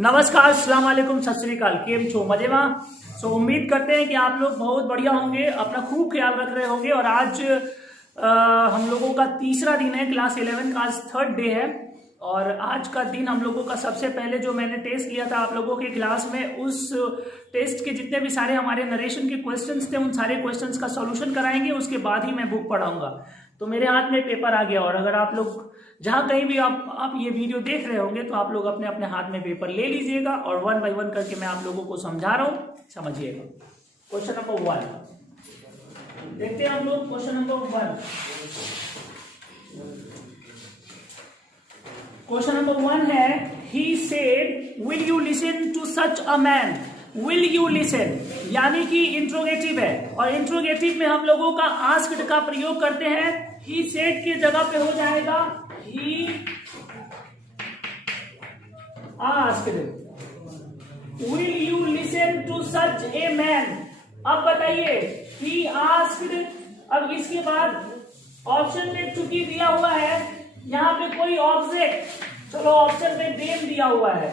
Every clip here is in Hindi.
नमस्कार, अस्सलाम वालेकुम, सत श्री अकाल। केम छो मजे में। उम्मीद करते हैं कि आप लोग बहुत बढ़िया होंगे, अपना खूब ख्याल रख रहे होंगे। और आज हम लोगों का तीसरा दिन है, क्लास 11 का आज थर्ड डे है। और आज का दिन हम लोगों का सबसे पहले जो मैंने टेस्ट लिया था आप लोगों के क्लास में, उस टेस्ट के जितने भी सारे हमारे नरेशन के क्वेश्चंस थे उन सारे क्वेश्चंस का सॉल्यूशन कराएंगे। उसके बाद ही मैं बुक पढ़ाऊंगा। तो मेरे हाथ में पेपर आ गया। और अगर आप लोग जहां कहीं भी आप ये वीडियो देख रहे होंगे तो आप लोग अपने अपने हाथ में पेपर ले लीजिएगा और 1 बाय 1 करके मैं आप लोगों को समझा रहा हूं, समझिएगा। क्वेश्चन नंबर 1 देखते हैं हम लोग। क्वेश्चन नंबर 1, क्वेश्चन नंबर 1 है, he said will you listen to such a man. Will you listen यानी कि इंट्रोगेटिव है, और इंट्रोगेटिव में हम लोगों का आस्क्ड का प्रयोग करते हैं। ही सेड की जगह पे हो जाएगा he asked. Will you listen to such a man. अब बताइए, ही आस्क्ड। अब इसके बाद ऑप्शन में चूंकि दिया हुआ है यहां पे कोई ऑब्जेक्ट, चलो ऑप्शन में देम दिया हुआ है।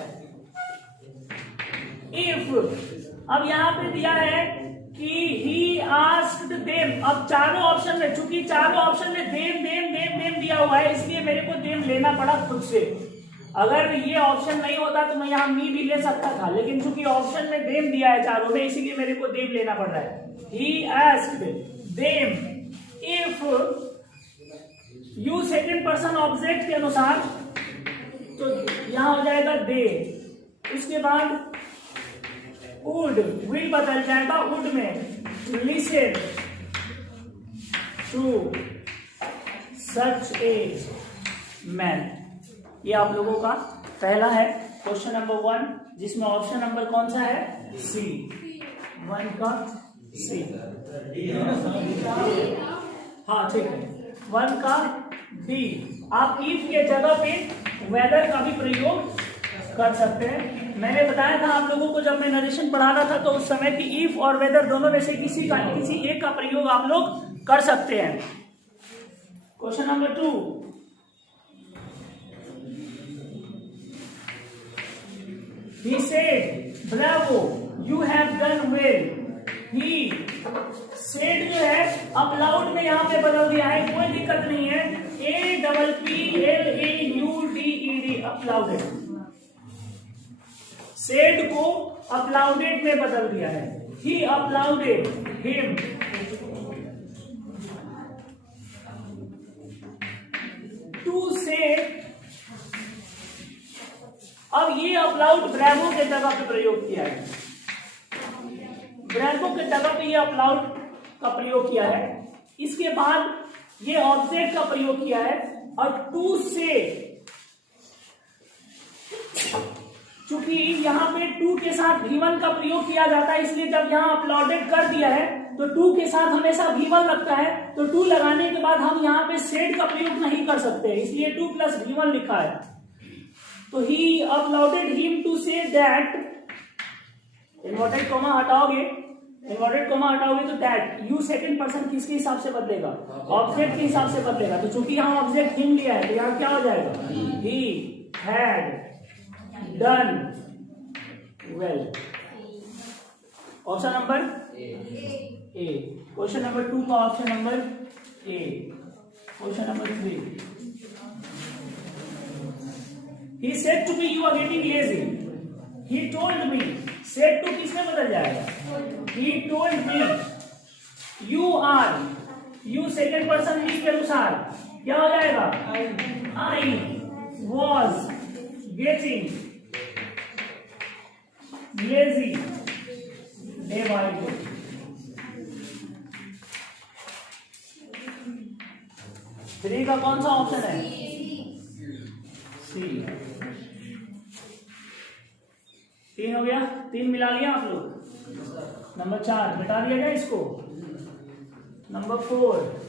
इफ अब यहां पे दिया है कि ही आस्क्ड देम। अब चारों ऑप्शन में, चूंकि चारों ऑप्शन में देम देम देम देम दिया हुआ है, इसलिए मेरे को देम लेना पड़ा खुद से। अगर ये ऑप्शन नहीं होता तो मैं यहां मी भी ले सकता था, लेकिन चूंकि ऑप्शन में देम दिया है चारों में, इसीलिए मेरे को देम लेना पड़ रहा है। He asked them if you second person object के अनुसार, तो यहां हो जाएगा दे। इसके बाद वुड, विल बदल जाएगा वुड में। Listen to such a man. ये आप लोगों का पहला है क्वेश्चन नंबर 1, जिसमें ऑप्शन नंबर कौन सा है? सी। 1 का सी। हाँ ठीक है, 1 का डी। आप इफ के जगह पे वेदर का भी प्रयोग कर सकते हैं। मैंने बताया था आप लोगों को जब मैं नरेशन पढ़ा रहा था, तो उस समय की इफ और वेदर दोनों में से किसी एक का प्रयोग आप लोग कर सकते हैं। Question number 2, he said bravo you have done well। he said जो है अपलाउड में यहां पे बदल दिया है, कोई दिक्कत नहीं है। APPLAUDED अपलाउडेड, सेड को अपलाउडेड में बदल दिया है। ही अपलाउडेड हिम टू से। अब ये अपलाउड ब्रेवो के जगह पे प्रयोग किया है। ब्रेवो के जगह पे ये अपलाउड का प्रयोग किया है। इसके बाद ये ऑब्जेक्ट का प्रयोग किया है। और टू से, चूंकि यहां पे टू के साथ V1 का प्रयोग किया जाता है, इसलिए जब यहां अपलोडेड कर दिया है तो टू के साथ हमेशा V1 लगता है। तो टू लगाने के बाद हम यहां पे सेड का प्रयोग नहीं कर सकते, इसलिए 2 + V1 लिखा है। तो ही अपलोडेड हिम टू से दैट, इन्वर्टेड कॉमा हटाओगे, तो दैट। यू सेकंड पर्सन किसके हिसाब से बदलेगा? ऑब्जेक्ट के हिसाब से बदलेगा। तो चूंकि यहां ऑब्जेक्ट हिम लिया है तो यहां क्या हो जाएगा? He had done well. Option number A. Question number 2 का option number A. Question number 3, he said to me you are getting lazy। he told me, said to किसमें बदल जाएगा? he told me you are, you second person me के अनुसार क्या हो जाएगा? I was getting lazy day by day। Three का कौन सा ऑप्शन है? सी। 3 हो गया, 3 मिला लिया आप लोग। नंबर 4 मिटा दिया जाए इसको। Number 4,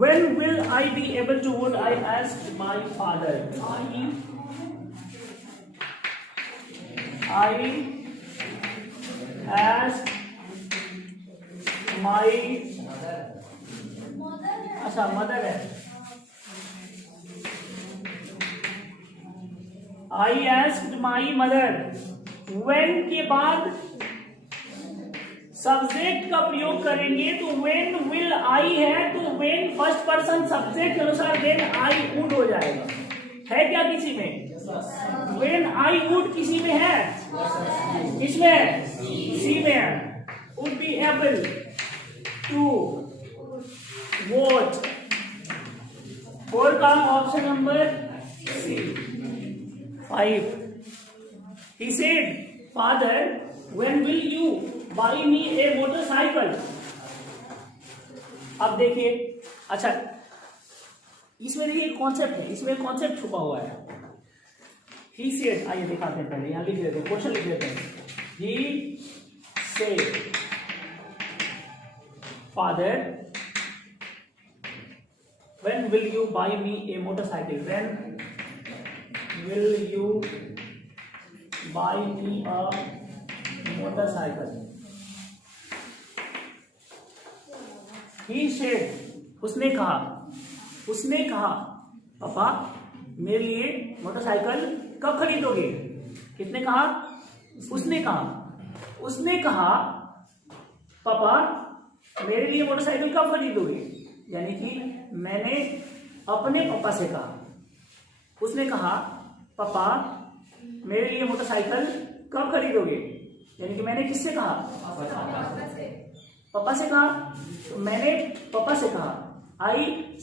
When will I be able to vote? I asked my father. I asked my अच्छा मदर है. I asked my mother. When के बाद सब्जेक्ट का प्रयोग करेंगे तो when will I है तो when फर्स्ट पर्सन सब्जेक्ट के अनुसार then I would हो जाएगा. है क्या किसी में? when I would किसी में है? किसमें? सी में है. would be able to vote. Four का option number C. 5. He said, Father, when will you buy me a motorcycle? अब देखिए, अच्छा इसमें देखिए कॉन्सेप्ट है, इसमें कॉन्सेप्ट छुपा हुआ है. He said, आइए दिखाते हैं, पहले यहां लिख देते हैं, क्वेश्चन लिख देते हैं. He said, Father, when will you buy me a motorcycle? When will you buy me a motorcycle? He said, उसने कहा पापा मेरे लिए मोटरसाइकिल कब खरीदोगे? किसने कहा? उसने कहा पापा मेरे लिए मोटरसाइकिल कब खरीदोगे? यानी कि मैंने अपने पापा से कहा. उसने कहा पापा मेरे लिए मोटरसाइकिल कब खरीदोगे? यानी कि मैंने किससे कहा? पापा से कहा. तो मैंने पापा से कहा. I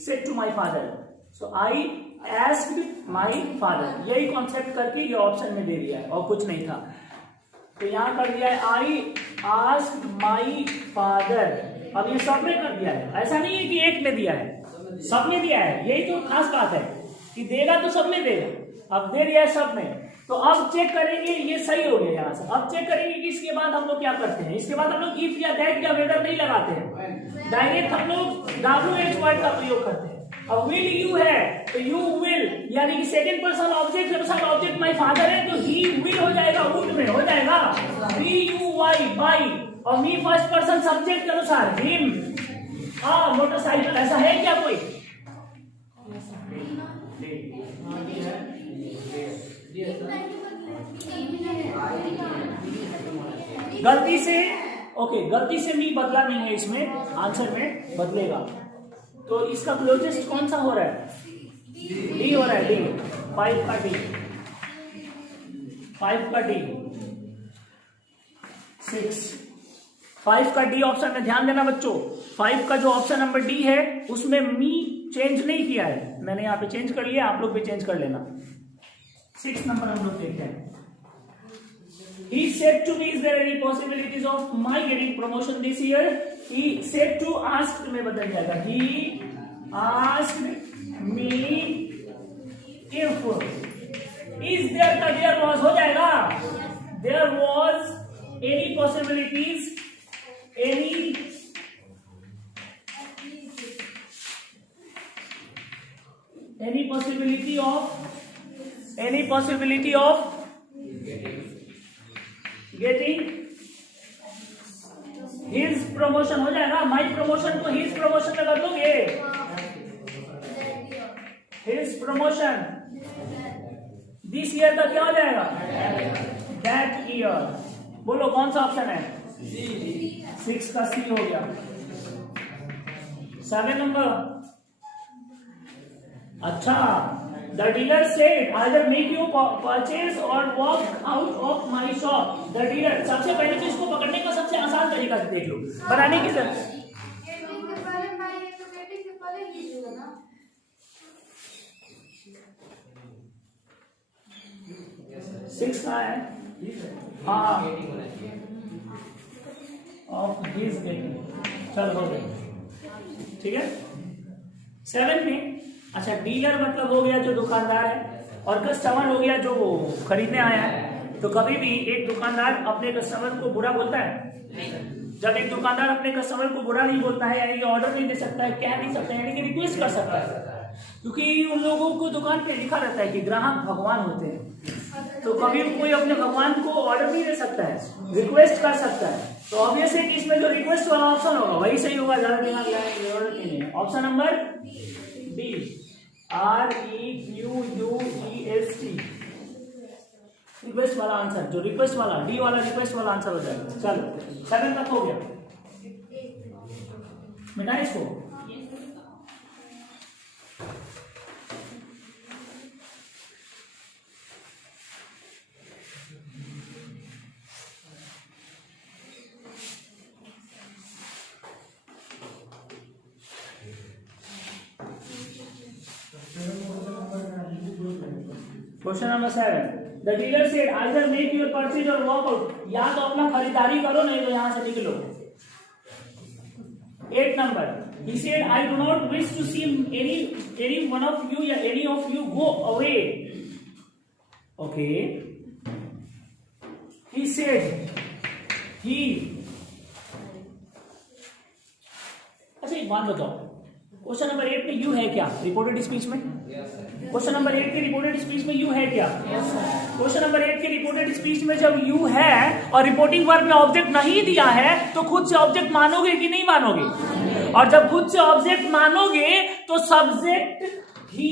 said to my father. So I asked my father. यही कॉन्सेप्ट करके ये ऑप्शन में दे दिया है और कुछ नहीं था. तो यहां कर दिया है I asked my father. अब ये सब में कर दिया है, ऐसा नहीं है कि एक में दिया है, सब में दिया है. यही तो खास बात है कि देगा तो सब में देगा. अब दे दिया है सब में. तो अब चेक करेंगे, ये सही हो गया यहाँ से. अब चेक करेंगे कि इसके बाद हम लोग क्या करते हैं. इसके बाद हम लोग इफ या दैट या वेदर नहीं लगाते हैं, डायरेक्ट हम लोग WH वर्ड का प्रयोग करते हैं. अब विल यू है तो यू विल, यानी कि सेकंड पर्सन ऑब्जेक्ट के अनुसार ऑब्जेक्ट माय फादर है तो ही विल हो जाएगा, वुड में हो जाएगा. BUY बाई, और मी फर्स्ट पर्सन सब्जेक्ट के अनुसार हिम मोटरसाइकिल. ऐसा है क्या कोई? गलती से गलती से मी बदला नहीं है, इसमें आंसर में बदलेगा. तो इसका क्लोजेस्ट कौन सा हो रहा है? डी हो रहा है. डी 5 का डी 6 5 का डी ऑप्शन में ध्यान देना बच्चों. 5 का जो ऑप्शन नंबर डी है उसमें मी चेंज नहीं किया है, मैंने यहाँ पे चेंज कर लिया, आप लोग भी चेंज कर लेना. 6 नंबर हम लोग देखते हैं. He said to me, is there any possibilities of my getting promotion this year? He said to asked में बदल जाएगा. He asked me if is there का there was हो जाएगा. There was any possibilities, any possibility of getting his promotion हो जाएगा. my promotion को his promotion में कर दोगे. his promotion this year का क्या हो जाएगा? that year. बोलो कौन सा ऑप्शन है? 6 का सी हो गया. 7 नंबर. अच्छा, the dealer said either make you purchase or walk out of my shop. The dealer, सबसे पहले तो इसको पकड़ने का सबसे आसान तरीका देख लो, बनाने की जरूरत. 6 कहाँ है? हाँ, ऑफ हिज गेटिंग. चल हो गया, ठीक है. 7 में अच्छा, डीलर मतलब हो गया जो दुकानदार है, और कस्टमर हो गया जो खरीदने आया है. तो कभी भी एक दुकानदार अपने कस्टमर को बुरा बोलता है? जब एक दुकानदार अपने कस्टमर को बुरा नहीं बोलता है, यानी कि ऑर्डर नहीं दे सकता है, कह नहीं सकता है, यानी कि रिक्वेस्ट कर सकता है, क्योंकि उन लोगों को दुकान पे लिखा रहता है कि ग्राहक भगवान होते हैं, तो कभी कोई अपने भगवान को ऑर्डर नहीं दे सकता है, रिक्वेस्ट कर सकता है। तो ऑब्वियस है कि इसमें जो रिक्वेस्ट वाला ऑप्शन होगा वही सही होगा, ज्यादा दिमाग लगाने की जरूरत नहीं है। Option number B, REQUEST, request वाला आंसर, जो रिक्वेस्ट वाला डी वाला रिक्वेस्ट वाला आंसर हो जाएगा। चलो 7 तक हो गया, मिटा इसको। Question number 7, the dealer said either make your purchase और वॉक आउट, या तो अपना खरीदारी करो नहीं तो यहां से निकलो। 8 number, he said I do not wish to see any one of you या any of you go away. Okay, he said he, अच्छा एक बात बताओ, क्वेश्चन नंबर 8 में यू है क्या रिपोर्टेड स्पीच में? क्वेश्चन नंबर 8 के रिपोर्टेड स्पीच में यू है क्या? क्वेश्चन नंबर 8 के रिपोर्टेड स्पीच में जब यू है और रिपोर्टिंग वर्ब में ऑब्जेक्ट नहीं दिया है तो खुद से ऑब्जेक्ट मानोगे कि नहीं मानोगे? और जब खुद से ऑब्जेक्ट मानोगे तो सब्जेक्ट ही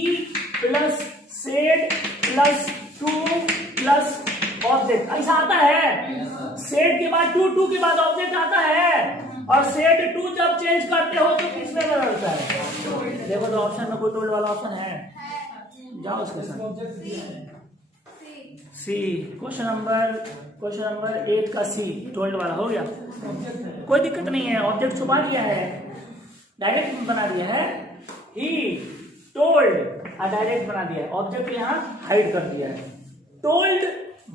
plus said plus to plus object, ऐसा आता है। सेड के बाद टू के बाद ऑब्जेक्ट आता है, और सेड टू जब चेंज करते हो तो किस में बदलता है? देखो तो ऑप्शन में कोई टोल्ड वाला ऑप्शन है, जाओ उसके साथ। सी, क्वेश्चन नंबर 8 का सी टोल्ड वाला हो गया, कोई दिक्कत नहीं है, ऑब्जेक्ट छुपा दिया है, डायरेक्ट बना दिया है, ही टोल्ड डायरेक्ट बना दिया है, ऑब्जेक्ट यहाँ हाइड कर दिया है। टोल्ड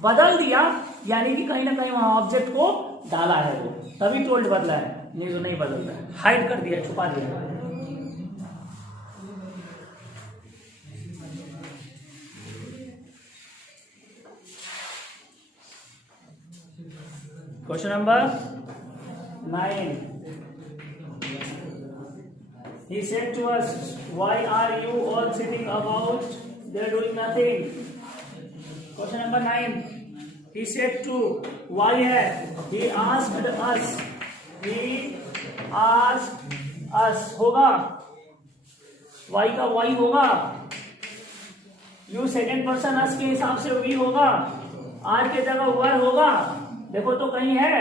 बदल दिया यानी कि कहीं ना कहीं वहां ऑब्जेक्ट को डाला है, वो तभी टोल्ड बदला है, नहीं तो नहीं बदलता है, हाइड कर दिया, छुपा दिया। Question number 9, he said to us, why are you all sitting about there doing nothing? Question number 9, he said to, why है, he asked us होगा, why का why होगा, you सेकेंड पर्सन us के हिसाब से we होगा, r के जगह were होगा। देखो तो कहीं है,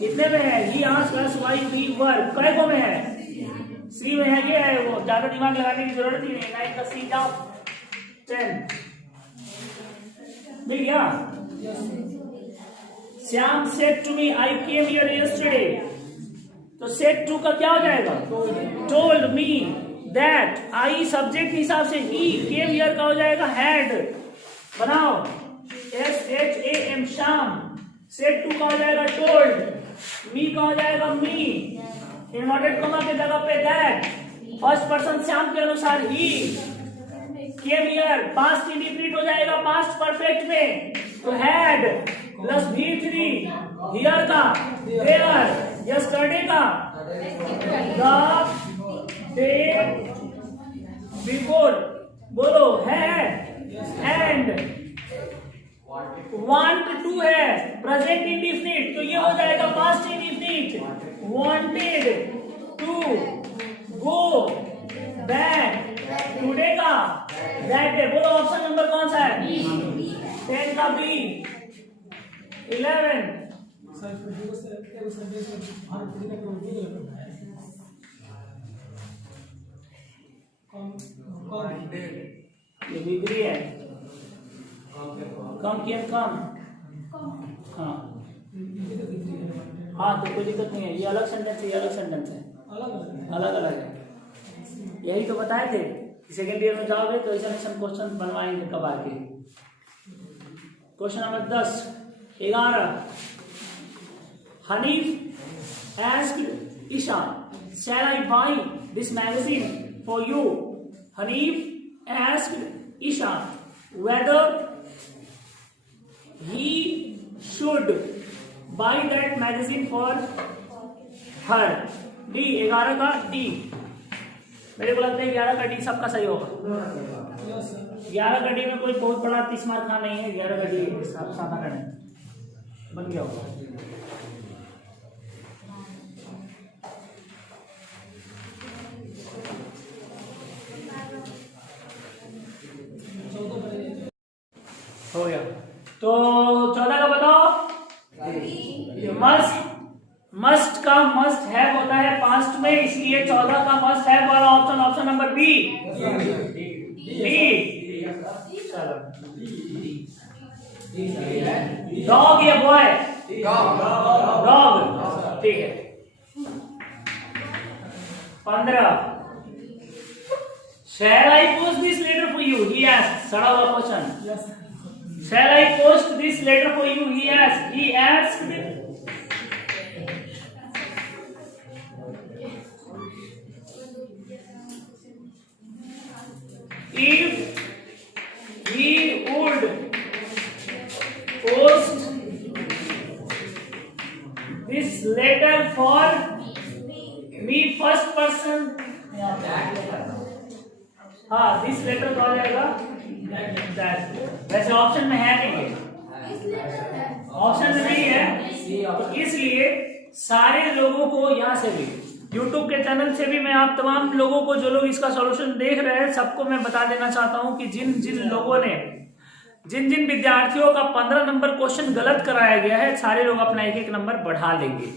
कितने में है? he asked us why we were, कै को में है? सी में है, ये है, वो ज्यादा दिमाग लगाने की जरूरत ही नहीं। 9 का सी जाओ। 10 मिल गया। Shyam said to me I came here yesterday, तो सेड टू का क्या हो जाएगा? Told me that, I subject के हिसाब से ही, केम हियर का हो जाएगा हैड, बनाओ SHAM श्याम, सेड टू का हो जाएगा टोल्ड, मी का हो जाएगा मी, इन्वर्टेड कॉमा के जगह पे दैट, फर्स्ट पर्सन श्याम के अनुसार he, came here past indefinite हो जाएगा पास्ट परफेक्ट में, तो हैड प्लस V3, हियर का देयर, यस्टरडे का द डे बिफोर, बोलो है, एंड वांट टू है प्रेजेंट इंडिफिनिट, तो ये हो जाएगा past indefinite, wanted to go back, today का दैट डे, बोलो ऑप्शन नंबर कौन सा है? 10 का बी। 11 ये डिग्री है, कम किया कम, हाँ तो कोई दिक्कत नहीं है, ये अलग सेंटेंस है, ये अलग सेंटेंस है, अलग अलग है, यही तो बताए थे। सेकेंड ईयर में जाओगे तो ऐसे क्वेश्चन बनवाएंगे कब आके। Question number 10, 11, Hanif asked Isha, shall I buy this magazine for you? Hanif asked Isha whether he should buy that magazine for third, D 11 का डी, मेरे को लगता है 11 का डी सबका सही होगा। 11 का डी में कोई बहुत बड़ा 30 मार्क का नहीं है, 11 का डी साधारण है, बन गया होगा। हो गया। तो 14 का बताओ। मस्ट का मस्ट है होता है पास्ट में, इसलिए 14 का मस्ट है वाला option, option number B, D. चलो, डॉग या बॉय? डॉग, ठीक है। 15, shall I post this letter for you? He asked. सड़ा हुआ question. Yes. Shall I post this letter for you? He asked. He asked. If he would post this letter for me, first person, हाँ दिस लेटर कहा जाएगा दैट। वैसे ऑप्शन में है नहीं, ऑप्शन में नहीं है, तो इसलिए सारे लोगों को यहाँ से भी YouTube के चैनल से भी मैं आप तमाम लोगों को, जो लोग इसका सॉल्यूशन देख रहे हैं, सबको मैं बता देना चाहता हूँ कि जिन जिन लोगों ने, जिन जिन विद्यार्थियों का 15 नंबर क्वेश्चन गलत कराया गया है, सारे लोग अपना एक एक नंबर बढ़ा लेंगे।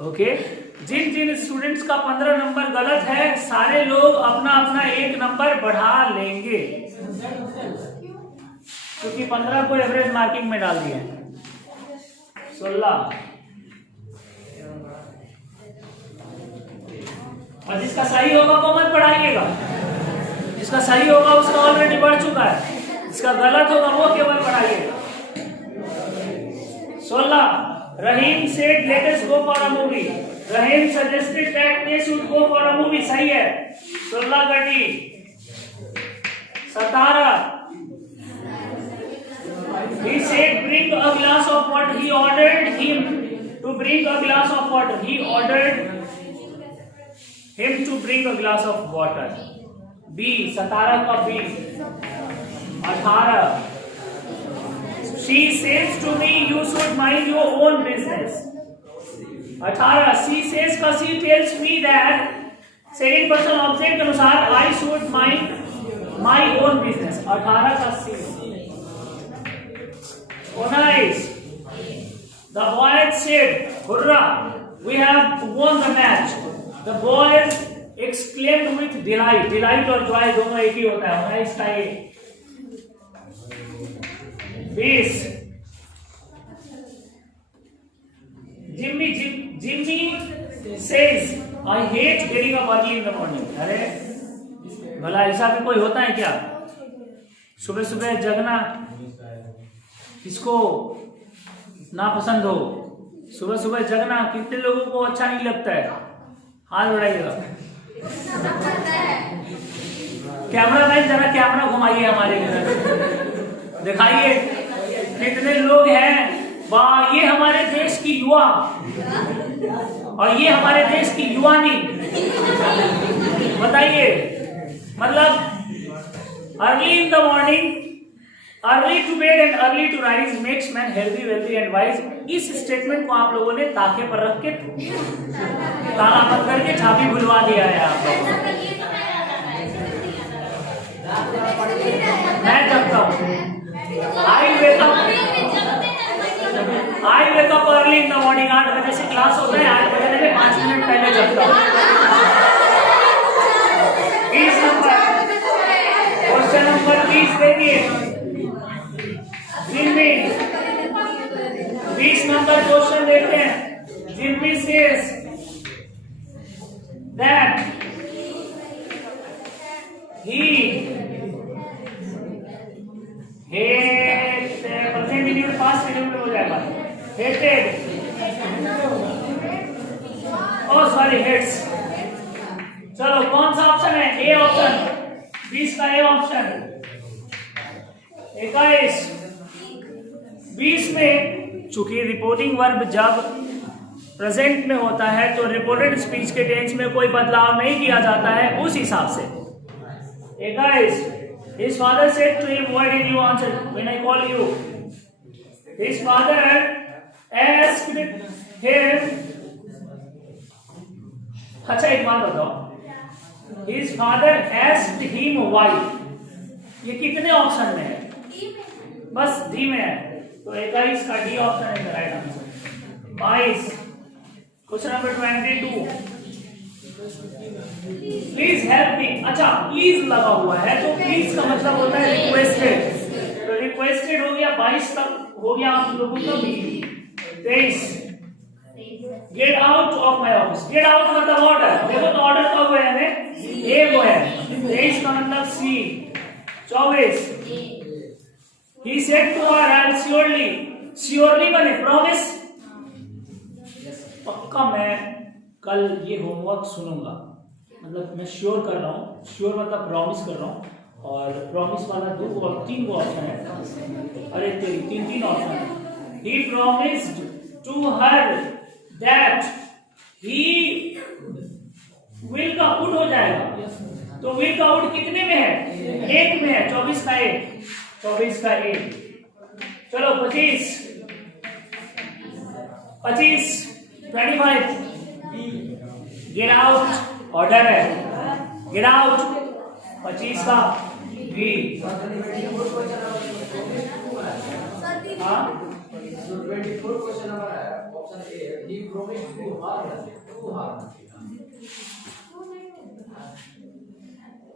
ओके, जिन जिन स्टूडेंट्स का 15 नंबर गलत है, सारे लोग अपना अपना एक नंबर बढ़ा लेंगे, क्योंकि 15 को एवरेज मार्किंग में डाल दिया है। 16, और जिसका सही होगा वो मत पढ़ाइएगा, जिसका सही होगा उसका ऑलरेडी बढ़ चुका है, जिसका गलत होगा वो केवल पढ़ाइएगा। 16, Rahim said let us go for a movie. Rahim suggested that they should go for a movie. सही है। 16 का D. 17, he said bring a glass of water. He ordered him to bring a glass of water. He ordered him to bring a glass of water. B, 17 का B। 18, she says to me you should mind your own business. 18, she says का she tells me that second person object के अनुसार I should mind my own business. 18 का C। 19, the boys said hurrah, we have won the match. The boys exclaimed with delight. Delight और joy दोनों एक ही होता है, होना इसका ये। 20, Jimmy says I hate getting up early in the morning. अरे भला ऐसा भी कोई होता है क्या? सुबह सुबह जगना किसको ना पसंद हो? सुबह सुबह जगना कितने लोगों को अच्छा नहीं लगता है? हाथ उठाइएगा। कैमरा मैन जरा कैमरा घुमाइए हमारे घर, दिखाइए कितने लोग हैं। वाह, ये हमारे देश की युवा और ये हमारे देश की युवानी, बताइए। मतलब early in the morning, early to bed and early to rise makes man healthy wealthy and wise. इस स्टेटमेंट को आप लोगों ने ताके पर रख के ताला बंद करके चाबी भुलवा दिया है आप लोगों। मैं जगता हूँ, I wake up early in the morning. 8 बजे से क्लास होता है, 8 बजे से 5 मिनट पहले जगता हूँ। 20 नंबर क्वेश्चन नंबर 20 देखिए, जिनमें 20 नंबर क्वेश्चन देखते हैं। जिनमें says that he hated, pass minute में हो जाएगा। hated, oh sorry, hates। चलो कौन सा ऑप्शन है? ए ऑप्शन, 20 का ए ऑप्शन। 21, 20 में चूंकि रिपोर्टिंग वर्ब जब प्रेजेंट में होता है तो रिपोर्टेड स्पीच के टेंस में कोई बदलाव नहीं किया जाता है उस हिसाब से। Hey guys, his father said to him, why did you answer when I call you? His father asked him, अच्छा एक बात बताओ, his father asked him why, ये कितने ऑप्शन में है? बस डी में है, तो 21 का डी ऑप्शन है right answer. 22 question number 22, please help me. अच्छा प्लीज लगा हुआ है तो प्लीज का मतलब होता है रिक्वेस्टेड, तो रिक्वेस्टेड हो गया। 22 तक हो गया आप लोगों का B. 23 get out of my office, get out मतलब ऑर्डर, देखो तो ऑर्डर कब है हमें, ए को है। 23 का मतलब सी। 24 he said to her I'll surely, surely बने प्रॉमिस, पक्का मैं कल ये होमवर्क सुनूंगा, मतलब मैं श्योर कर रहा हूँ, श्योर मतलब प्रॉमिस कर रहा हूँ, और प्रॉमिस वाला 2 और 3 को ऑप्शन है, अरे तेरी 3 ऑप्शन है। He promised to her that he will का आउट हो जाएगा, तो विल का आउट कितने में है, 1 में है। 24 का 1, 24 का 1। चलो 25 25 गेट आउट ऑर्डर है, गेट आउट। 25 का बी। हाँ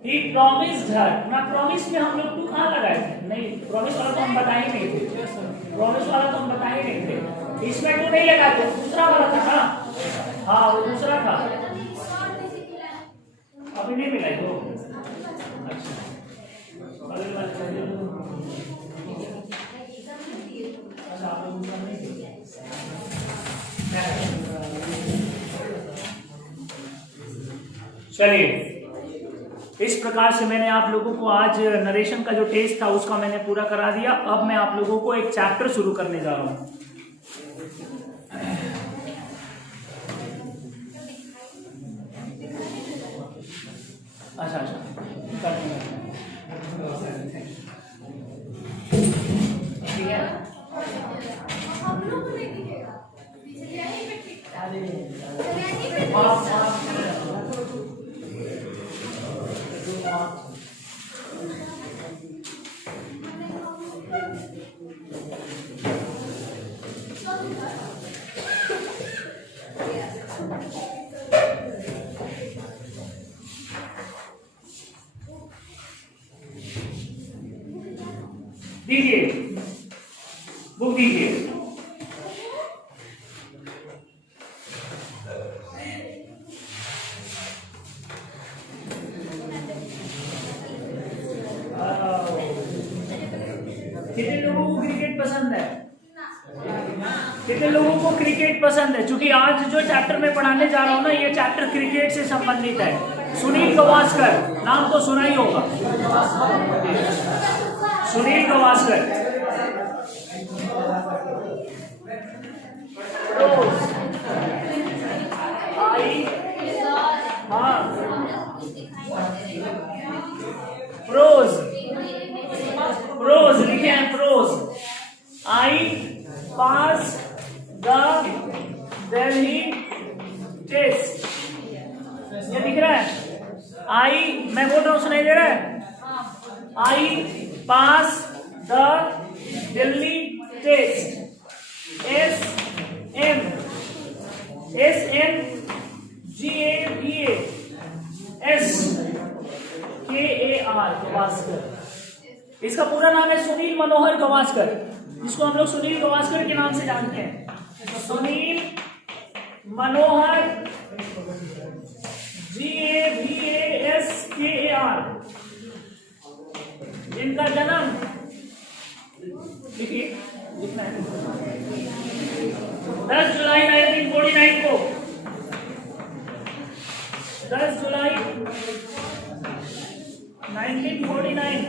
He promised her, ना प्रॉमिस में हम लोग टू कहाँ लगाए थे, नहीं प्रॉमिस वाला तो हम बता ही नहीं थे, प्रॉमिस वाला तो हम बता ही नहीं थे, इसमें टू नहीं लगाते, दूसरा वाला था ना, हाँ वो दूसरा था, अभी नहीं मिला तो अच्छा आप लोग चलिए। इस प्रकार से मैंने आप लोगों को आज नरेशन का जो टेस्ट था उसका मैंने पूरा करा दिया। अब मैं आप लोगों को एक चैप्टर शुरू करने जा रहा हूं। अच्छा ठीक है, दीजिए बुक दीजिए। कितने लोगों को क्रिकेट पसंद है, कितने लोगों को क्रिकेट पसंद है? क्योंकि आज जो चैप्टर मैं पढ़ाने जा रहा हूँ ना, ये चैप्टर क्रिकेट से संबंधित है। सुनील गावस्कर, नाम तो सुना ही होगा, सुनील गावस्कर। प्रोज, प्रोज लिखे हैं, prose. I pass the Delhi test, ये दिख रहा है? आई, मैं बोल रहा हूं सुनाई दे रहा है? I pass the Delhi test. SNGAVASKAR, Gavaskar. इसका पूरा नाम है सुनील मनोहर गावस्कर, जिसको हम लोग सुनील गावस्कर के नाम से जानते हैं। सुनील मनोहर GAVASKAR, जिनका जन्म लिखना है 10 जुलाई 1949 को, 10 जुलाई 1949।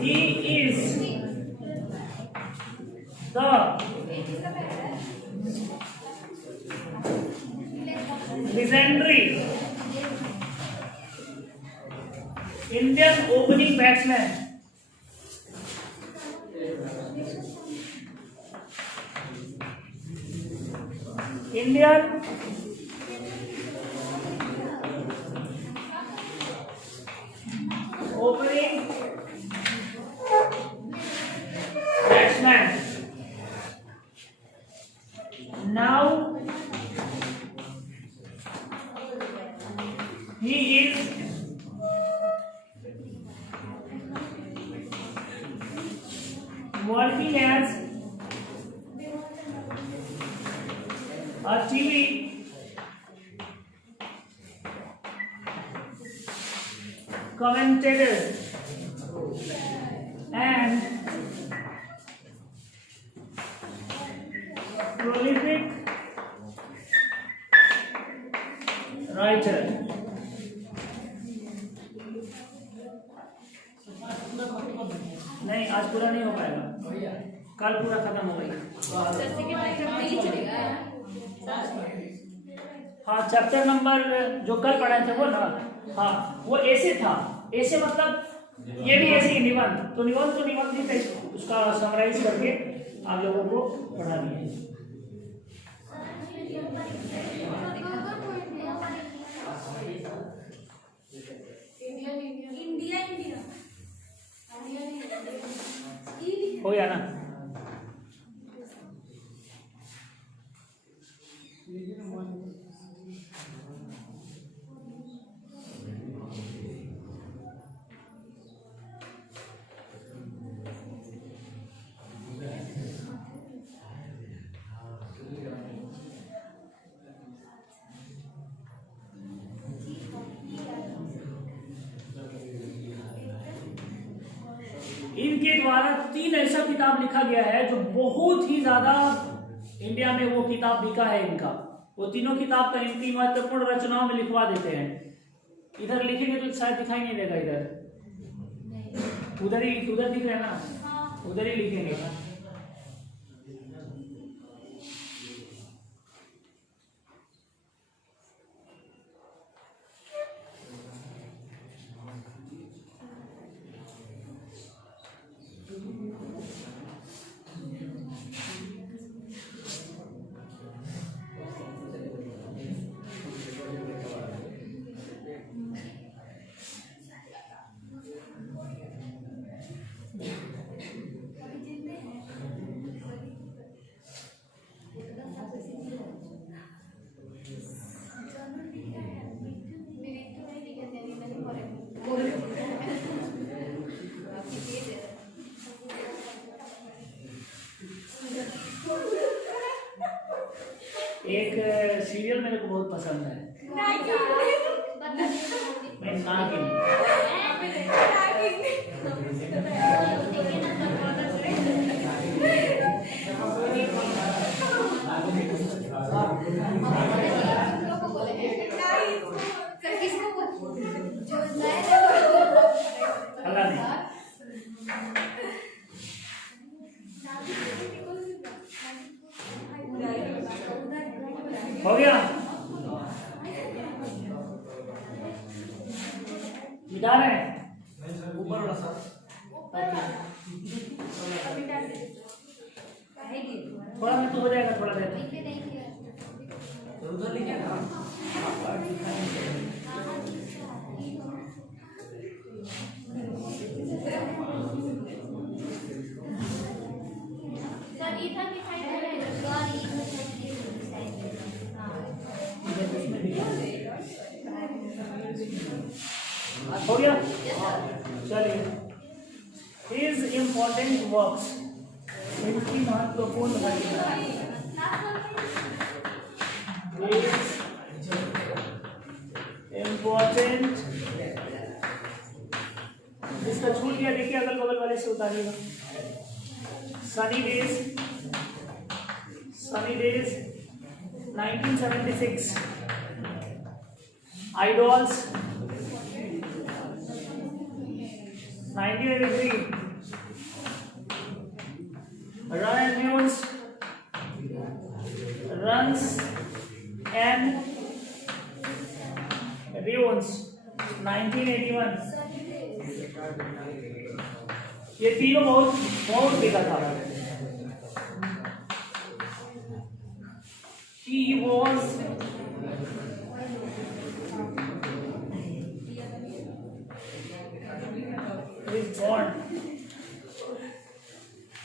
He is Legendary Indian opening batsman. Indian opening batsman. Now he is working as a TV commentator and prolific writer. नहीं, आज पूरा नहीं हो पाएगा, कल पूरा खत्म हो गई। हाँ, चैप्टर नंबर जो कल पढ़ाए थे वो ना, हाँ वो ऐसे था, ऐसे मतलब ये भी ऐसे ही निबंध, तो निबंध ही थे, उसका समराइज करके आप लोगों को पढ़ा दिया। हो गया ना? इनके द्वारा 3 ऐसा किताब लिखा गया है जो बहुत ही ज्यादा इंडिया में वो किताब बिका है इनका। वो तीनों किताब का इनकी महत्वपूर्ण रचनाओं में लिखवा देते हैं। इधर लिखेंगे तो शायद दिखाई नहीं देगा, इधर उधर दिख रहा है ना, उधर ही लिखेंगे। एक सीरियल मेरे को बहुत पसंद है, मैं नागिन। हो गया? मिटा रहे हैं ऊपर वाला सर, थोड़ा में तो हो जाएगा, थोड़ा देर उधर लिखे ना। हो गया? चलिए, His important works, इनकी महत्वपूर्ण घटना, इम्पोर्टेंट, इसका छूट गया, देखिए अगल बगल वाले से उतारिएगा। Sunny days 1976, idols 1983, run news, runs and Jones 1981। ये तीनों बहुत बहुत बिका था। He was born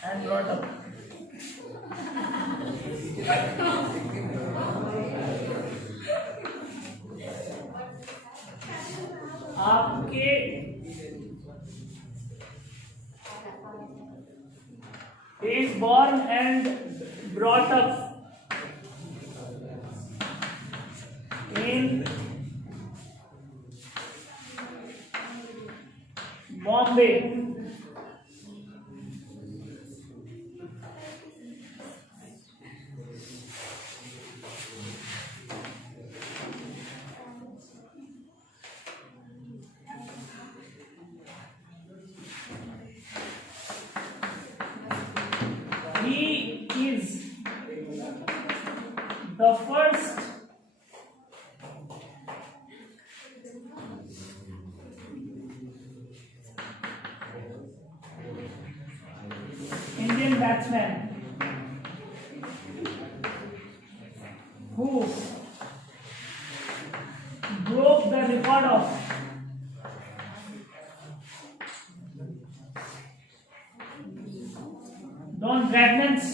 and brought up। आपके is born and brought up in Bombay। He is the first Indian batsman who broke the record of Don Bradman's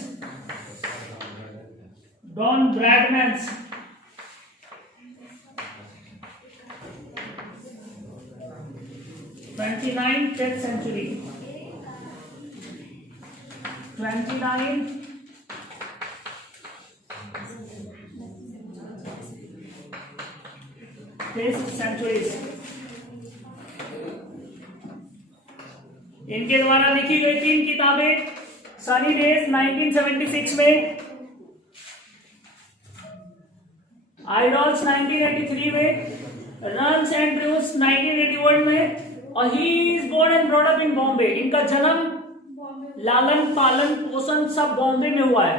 29 Test century। 29 Test centuries इनके द्वारा लिखी गई 3 किताबें। सनी डेज 1976 में, आइडॉल्स 1983 में, रन्स एंड ड्यूज 1981 में, और he is born and brought up in Bombay. इनका जन्म, लालन पालन पोषण सब बॉम्बे में हुआ है।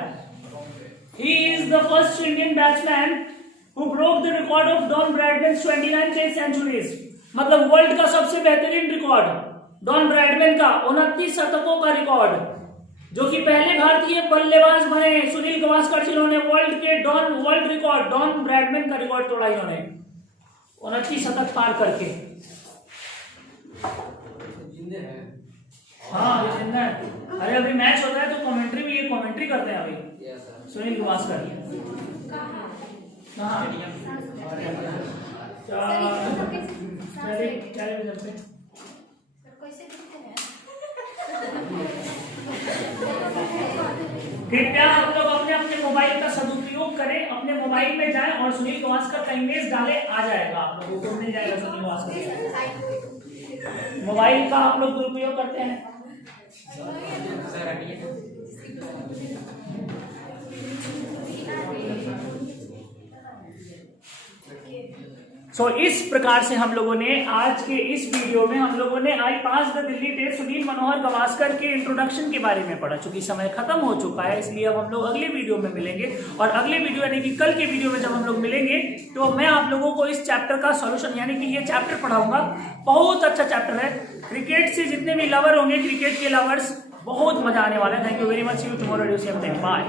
He is the first Indian batsman who broke the record of Don Bradman 29 test centuries. मतलब वर्ल्ड का सबसे बेहतरीन रिकॉर्ड डॉन ब्रैडमैन का 29 शतकों का रिकॉर्ड, जो कि पहले भारतीय बल्लेबाज बने सुनील गावस्कर जिन्होंने वर्ल्ड रिकॉर्ड डॉन ब्रैडमैन का रिकॉर्ड तोड़ा इन्होंने 29 शतक पार करके। हाँ ये जिंदा है। अरे अभी मैच होता है तो कमेंट्री भी ये कमेंट्री करते हैं अभी सुनील गावस्कर। कृपया आप लोग अपने अपने मोबाइल का सदुपयोग करें, अपने मोबाइल में जाएं और सुनील गावस्कर का इमेज डालें, आ जाएगा आप लोगों को, मिल जाएगा सुनील गावस्कर। मोबाइल का आप लोग दुरुपयोग करते हैं। इस प्रकार से हम लोगों ने आज के इस वीडियो में हम लोगों ने आई pass the Delhi test Sunil मनोहर गावस्कर के इंट्रोडक्शन के बारे में पढ़ा। चूंकि समय खत्म हो चुका है इसलिए अब हम लोग अगले वीडियो में मिलेंगे, और अगले वीडियो यानी कि कल के वीडियो में जब हम लोग मिलेंगे तो मैं आप लोगों को इस चैप्टर का सॉल्यूशन यानी कि ये चैप्टर पढ़ाऊंगा। बहुत अच्छा चैप्टर है। क्रिकेट से जितने भी लवर होंगे, क्रिकेट के लवर्स, बहुत मजा आने वाला है। Thank you very much. See you tomorrow. Bye.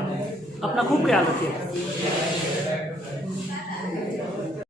अपना खूब ख्याल रखिए।